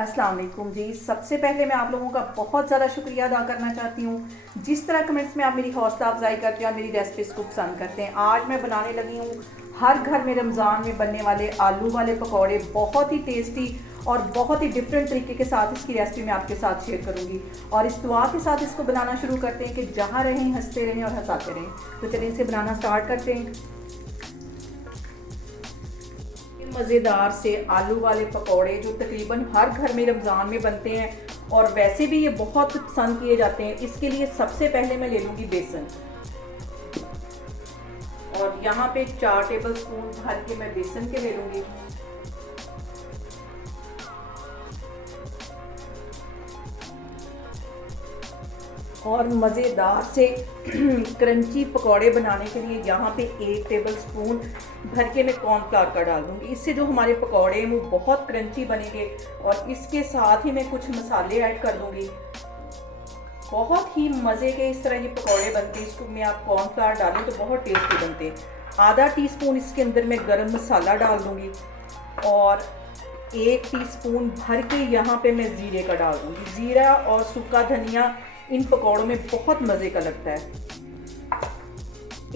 अस्सलाम वालेकुम जी। सबसे पहले मैं आप लोगों का बहुत ज़्यादा शुक्रिया अदा करना चाहती हूँ, जिस तरह कमेंट्स में आप मेरी हौसला अफजाई करते हैं और मेरी रेसिपीज़ को पसंद करते हैं। आज मैं बनाने लगी हूँ हर घर में रमज़ान में बनने वाले आलू वाले पकौड़े, बहुत ही टेस्टी और बहुत ही डिफरेंट तरीके के साथ इसकी रेसिपी मैं आपके साथ शेयर करूँगी। और इस दुआ के साथ इसको बनाना शुरू करते हैं कि जहाँ रहें हंसते रहें और हंसाते रहें। तो चलिए इसे बनाना स्टार्ट करते हैं। मज़ेदार से आलू वाले पकौड़े जो तकरीबन हर घर में रमज़ान में बनते हैं और वैसे भी ये बहुत पसंद किए जाते हैं। इसके लिए सबसे पहले मैं ले लूँगी बेसन, और यहाँ पे 4 टेबल स्पून भर के मैं बेसन के ले लूँगी। और मज़ेदार से क्रंची पकौड़े बनाने के लिए यहाँ पे 1 टेबल स्पून भर के मैं कॉर्नफ्लावर का डाल दूँगी। इससे जो हमारे पकौड़े हैं वो बहुत क्रंची बनेंगे। और इसके साथ ही मैं कुछ मसाले ऐड कर दूँगी। बहुत ही मज़े के इस तरह ये पकौड़े बनते हैं। इसको मैं आप कॉर्नफ्लावर डालें तो बहुत टेस्टी बनते हैं। आधा टीस्पून इसके अंदर मैं गरम मसाला डाल दूँगी और 1 टीस्पून भर के यहाँ पे मैं ज़ीरे का डाल दूँगी। ज़ीरा और सूखा धनिया इन पकौड़ों में बहुत मज़े का लगता है।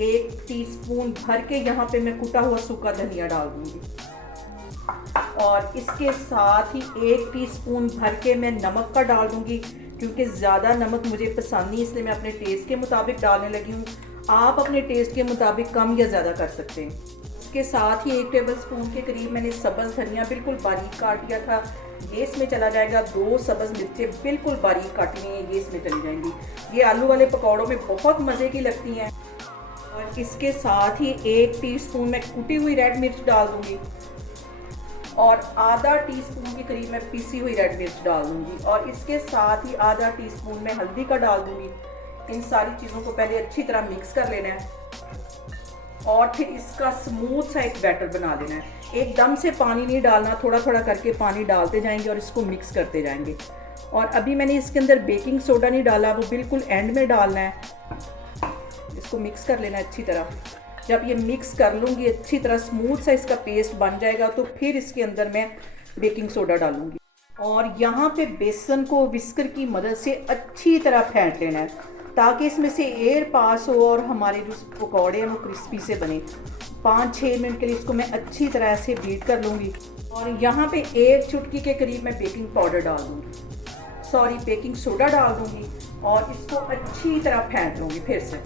1 टीस्पून भर के यहाँ पे मैं कुटा हुआ सूखा धनिया डाल दूँगी। और इसके साथ ही 1 टीस्पून भर के मैं नमक का डाल दूँगी, क्योंकि ज़्यादा नमक मुझे पसंद नहीं, इसलिए मैं अपने टेस्ट के मुताबिक डालने लगी हूँ। आप अपने टेस्ट के मुताबिक कम या ज़्यादा कर सकते हैं। इसके साथ ही 1 टेबल स्पून के करीब मैंने सब्ज़ धनिया बिल्कुल बारीक काट दिया था, ये इसमें चला जाएगा। 2 सब्ज़ मिर्चें बिल्कुल बारीक काटी हुई हैं, ये इसमें चली जाएंगी। ये आलू वाले पकौड़ों में बहुत मज़े की लगती हैं। और इसके साथ ही 1 टीस्पून मैं कुटी हुई रेड मिर्च डाल दूँगी और आधा टीस्पून के करीब मैं पिसी हुई रेड मिर्च डाल दूँगी। और इसके साथ ही आधा टीस्पून मैं हल्दी का डाल दूँगी। इन सारी चीज़ों को पहले अच्छी तरह मिक्स कर लेना है और फिर इसका स्मूथ सा एक बैटर बना लेना है। एकदम से पानी नहीं डालना, थोड़ा थोड़ा करके पानी डालते जाएंगे और इसको मिक्स करते जाएंगे। और अभी मैंने इसके अंदर बेकिंग सोडा नहीं डाला, वो बिल्कुल एंड में डालना है। इसको मिक्स कर लेना अच्छी तरह। जब ये मिक्स कर लूँगी अच्छी तरह, स्मूथ सा इसका पेस्ट बन जाएगा, तो फिर इसके अंदर मैं बेकिंग सोडा डालूँगी। और यहाँ पे बेसन को विस्कर की मदद से अच्छी तरह फेंट लेना है, ताकि इसमें से एयर पास हो और हमारे जो पकौड़े हैं वो क्रिस्पी से बने। 5-6 मिनट के लिए इसको मैं अच्छी तरह से बीट कर लूँगी। और यहाँ पे 1 चुटकी के करीब मैं बेकिंग पाउडर डाल दूँगी, सॉरी बेकिंग सोडा डाल दूँगी। और इसको अच्छी तरह फेंट लूँगी फिर से।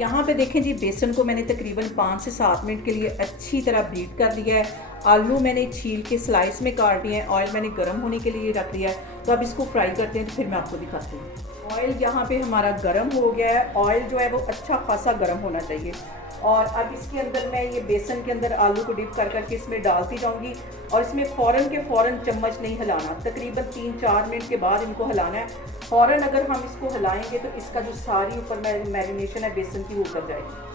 यहाँ पे देखें जी, बेसन को मैंने तकरीबन 5 से 7 मिनट के लिए अच्छी तरह बीट कर लिया है। आलू मैंने छील के स्लाइस में काट दिए हैं। ऑयल मैंने गर्म होने के लिए रख दिया है। तो अब इसको फ्राई करते हैं, तो फिर मैं आपको दिखाती हूँ। ऑयल यहाँ पे हमारा गर्म हो गया है। ऑयल जो है वो अच्छा खासा गर्म होना चाहिए। और अब इसके अंदर मैं ये बेसन के अंदर आलू को डिप कर करके इसमें डालती जाऊँगी। और इसमें फ़ौरन के फ़ौरन चम्मच नहीं हिलाना, तकरीबन 3-4 मिनट के बाद इनको हिलाना है। फ़ौरन अगर हम इसको हिलाएंगे तो इसका जो सारी ऊपर मैरिनेशन है बेसन की, वो उतर जाएगी।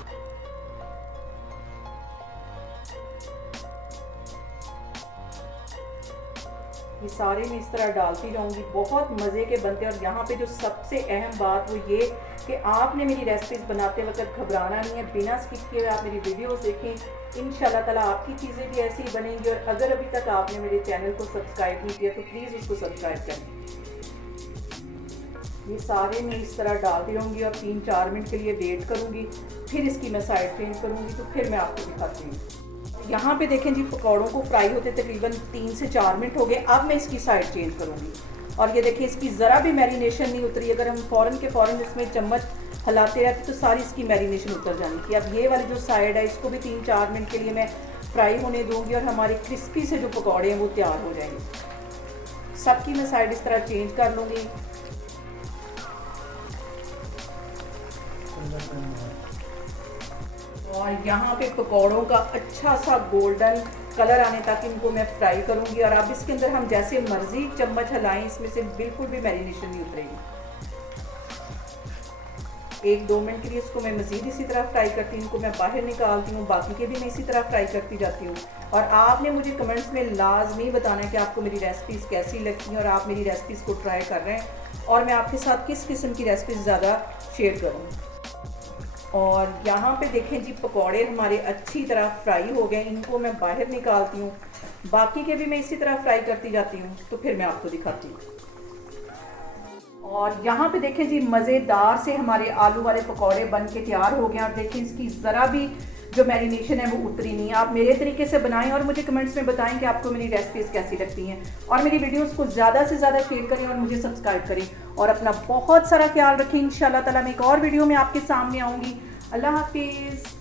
ये सारे मैं इस तरह डालती जाऊंगी। बहुत मज़े के बनते हैं। और यहाँ पे जो सबसे अहम बात वो ये कि आपने मेरी रेसिपीज़ बनाते वक्त घबराना नहीं है। बिना स्किप किए आप मेरी वीडियोस देखें, इंशाल्लाह ताला आपकी चीज़ें भी ऐसी ही बनेंगी। और अगर अभी तक आपने मेरे चैनल को सब्सक्राइब नहीं किया तो प्लीज़ उसको सब्सक्राइब करें। ये सारे मैं इस तरह डालती रहूँगी और 3-4 मिनट के लिए वेट करूँगी। फिर इसकी मैं साइड चेंज करूँगी, तो फिर मैं आपको दिखाती हूँ। यहाँ पे देखें जी, पकौड़ों को फ्राई होते तकरीबन 3 से 4 मिनट हो गए। अब मैं इसकी साइड चेंज करूँगी। और ये देखिए, इसकी ज़रा भी मैरिनेशन नहीं उतरी। अगर हम फ़ौरन के फ़ौरन इसमें चम्मच हिलाते रहते तो सारी इसकी मैरिनेशन उतर जानी थी। अब ये वाली जो साइड है इसको भी 3-4 मिनट के लिए मैं फ्राई होने दूँगी और हमारे क्रिस्पी से जो पकौड़े हैं वो तैयार हो जाएंगे। सबकी मैं साइड इस तरह चेंज कर लूँगी। और यहाँ पे पकौड़ों का अच्छा सा गोल्डन कलर आने तक इनको मैं फ्राई करूँगी। और अब इसके अंदर हम जैसे मर्जी चम्मच हिलाएं, इसमें से बिल्कुल भी मैरिनेशन नहीं उतरेगी। 1-2 मिनट के लिए इसको मैं मज़ीद इसी तरह फ्राई करती हूँ। इनको मैं बाहर निकालती हूँ, बाकी के भी मैं इसी तरह फ्राई करती जाती हूँ। और आपने मुझे कमेंट्स में लाजमी बताना है कि आपको मेरी रेसिपीज़ कैसी लगती हैं और आप मेरी रेसिपीज़ को ट्राई कर रहे हैं और मैं आपके साथ किस किस्म की रेसिपीज़ ज़्यादा शेयर करूँ। और यहाँ पे देखें जी, पकौड़े हमारे अच्छी तरह फ्राई हो गए। इनको मैं बाहर निकालती हूँ। बाकी के भी मैं इसी तरह फ्राई करती जाती हूँ, तो फिर मैं आपको दिखाती हूँ। और यहाँ पे देखें जी, मज़ेदार से हमारे आलू वाले पकौड़े बन के तैयार हो गए। आप देखें इसकी ज़रा भी जो मैरिनेशन है वो उतरी नहीं है। आप मेरे तरीके से बनाएं और मुझे कमेंट्स में बताएं कि आपको मेरी रेसिपीज़ कैसी लगती हैं। और मेरी वीडियोस को ज़्यादा से ज़्यादा शेयर करें और मुझे सब्सक्राइब करें। और अपना बहुत सारा ख्याल रखें। इंशाल्लाह ताला मैं एक और वीडियो में आपके सामने आऊँगी। अल्लाह हाफिज़।